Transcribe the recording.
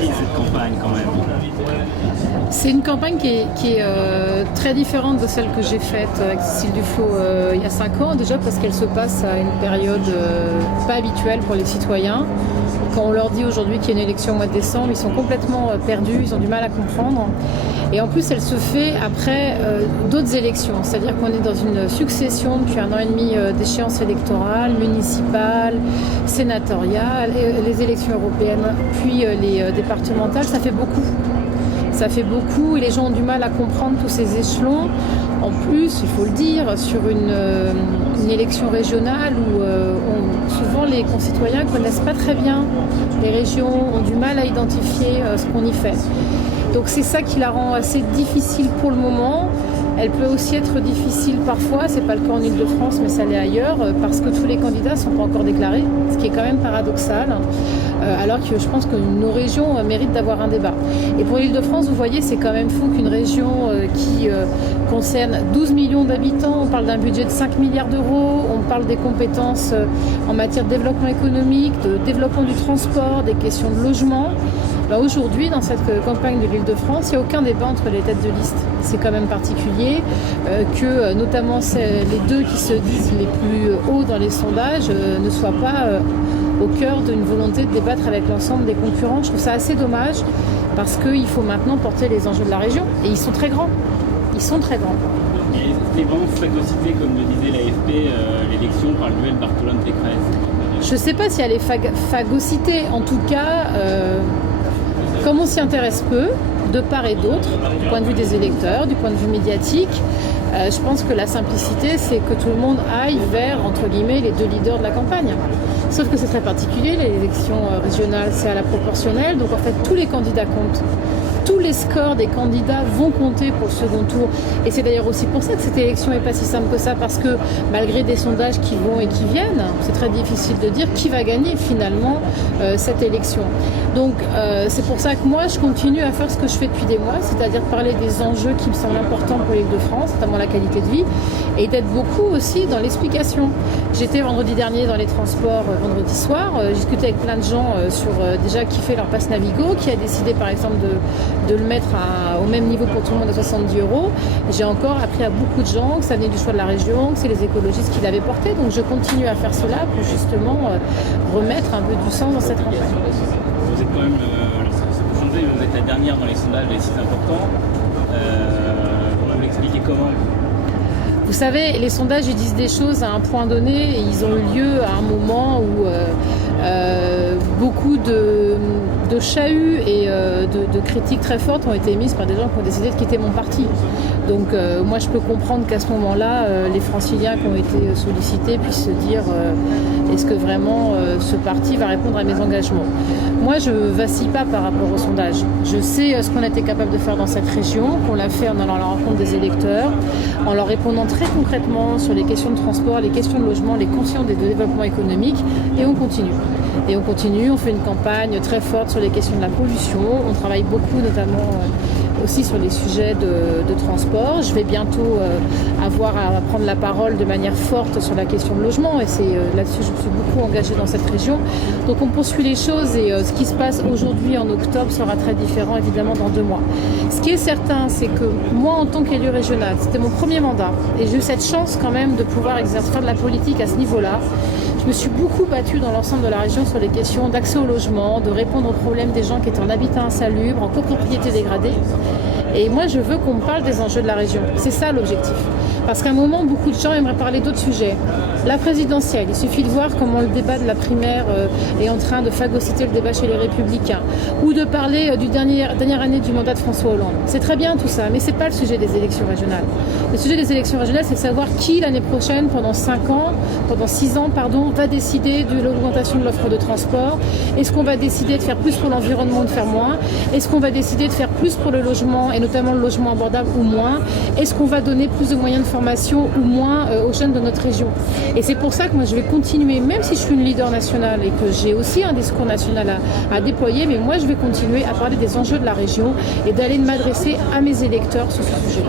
difficile cette campagne quand même. C'est une campagne qui est très différente de celle que j'ai faite avec Cécile Duflot il y a 5 ans, déjà parce qu'elle se passe à une période pas habituelle pour les citoyens. Quand on leur dit aujourd'hui qu'il y a une élection au mois de décembre, ils sont complètement perdus, ils ont du mal à comprendre. Et en plus, elle se fait après d'autres élections, c'est-à-dire qu'on est dans une succession depuis 1 an et demi d'échéances électorales, municipales, sénatoriales, les élections européennes, puis les départementales, ça fait beaucoup. Ça fait beaucoup et les gens ont du mal à comprendre tous ces échelons. En plus, il faut le dire, sur une élection régionale où souvent les concitoyens ne connaissent pas très bien les régions, ont du mal à identifier ce qu'on y fait. Donc c'est ça qui la rend assez difficile pour le moment. Elle peut aussi être difficile parfois, c'est pas le cas en Ile-de-France mais ça l'est ailleurs, parce que tous les candidats ne sont pas encore déclarés, ce qui est quand même paradoxal, alors que je pense que nos régions méritent d'avoir un débat. Et pour l'Ile-de-France, vous voyez, c'est quand même fou qu'une région qui concerne 12 millions d'habitants, on parle d'un budget de 5 milliards d'euros, on parle des compétences en matière de développement économique, de développement du transport, des questions de logement. Aujourd'hui, dans cette campagne de l'Île-de-France, il n'y a aucun débat entre les têtes de liste. C'est quand même particulier que notamment les deux qui se disent les plus hauts dans les sondages ne soient pas au cœur d'une volonté de débattre avec l'ensemble des concurrents. Je trouve ça assez dommage parce qu'il faut maintenant porter les enjeux de la région et ils sont très grands. Ils sont très grands. Et c'est vraiment phagocyté, comme le disait l'AFP, l'élection par le duel Barthelone-Pécresse. Je ne sais pas si elle est phagocytée. En tout cas, comme on s'y intéresse peu, de part et d'autre, du point de vue des électeurs, du point de vue médiatique, je pense que la simplicité, c'est que tout le monde aille vers, entre guillemets, les deux leaders de la campagne. Sauf que c'est très particulier, les élections régionales, c'est à la proportionnelle, donc en fait, tous les candidats comptent. Tous les scores des candidats vont compter pour le second tour. Et c'est d'ailleurs aussi pour ça que cette élection n'est pas si simple que ça, parce que malgré des sondages qui vont et qui viennent, c'est très difficile de dire qui va gagner finalement cette élection. Donc c'est pour ça que moi je continue à faire ce que je fais depuis des mois, c'est-à-dire parler des enjeux qui me semblent importants pour l'Île-de-France, notamment la qualité de vie, et d'être beaucoup aussi dans l'explication. J'étais vendredi dernier dans les transports, vendredi soir, j'ai discuté avec plein de gens sur déjà qui fait leur pass Navigo, qui a décidé par exemple de le mettre au même niveau pour tout le monde à 70 €. J'ai encore appris à beaucoup de gens que ça venait du choix de la région, que c'est les écologistes qui l'avaient porté. Donc je continue à faire cela pour justement remettre un peu du sens dans cette campagne. Vous êtes quand même, ça peut changer, vous êtes la dernière dans les sondages les 6 importants. Vous l'expliquez comment ? Vous savez, les sondages, ils disent des choses à un point donné et ils ont eu lieu à un moment où beaucoup de chahuts et de critiques très fortes ont été émises par des gens qui ont décidé de quitter mon parti. Donc moi, je peux comprendre qu'à ce moment-là, les franciliens qui ont été sollicités puissent se dire est-ce que vraiment ce parti va répondre à mes engagements ? Moi, je ne vacille pas par rapport au sondage. Je sais ce qu'on a été capable de faire dans cette région, qu'on l'a fait en allant à la rencontre des électeurs, en leur répondant très concrètement sur les questions de transport, les questions de logement, les questions de développement économique, et on continue. Et on continue, on fait une campagne très forte sur les questions de la pollution, on travaille beaucoup notamment aussi sur les sujets de transport. Je vais bientôt avoir à prendre la parole de manière forte sur la question de logement et c'est là-dessus je me suis beaucoup engagée dans cette région. Donc on poursuit les choses et ce qui se passe aujourd'hui en octobre sera très différent évidemment dans 2 mois. Ce qui est certain, c'est que moi en tant qu'élu régional, c'était mon premier mandat et j'ai eu cette chance quand même de pouvoir faire de la politique à ce niveau-là. Je me suis beaucoup battue dans l'ensemble de la région sur les questions d'accès au logement, de répondre aux problèmes des gens qui étaient en habitat insalubre, en copropriété dégradée. Et moi, je veux qu'on me parle des enjeux de la région. C'est ça l'objectif. Parce qu'à un moment, beaucoup de gens aimeraient parler d'autres sujets. La présidentielle, il suffit de voir comment le débat de la primaire est en train de phagocyter le débat chez les Républicains. Ou de parler du dernière année du mandat de François Hollande. C'est très bien tout ça, mais ce n'est pas le sujet des élections régionales. Le sujet des élections régionales, c'est de savoir qui, l'année prochaine, pendant 6 ans, va décider de l'augmentation de l'offre de transport. Est-ce qu'on va décider de faire plus pour l'environnement ou de faire moins ? Est-ce qu'on va décider de faire plus pour le logement, et notamment le logement abordable, ou moins ? Est-ce qu'on va donner plus de moyens de formation ou moins aux jeunes de notre région ? Et c'est pour ça que moi je vais continuer, même si je suis une leader nationale et que j'ai aussi un discours national à déployer, mais moi je vais continuer à parler des enjeux de la région et d'aller m'adresser à mes électeurs sur ce sujet.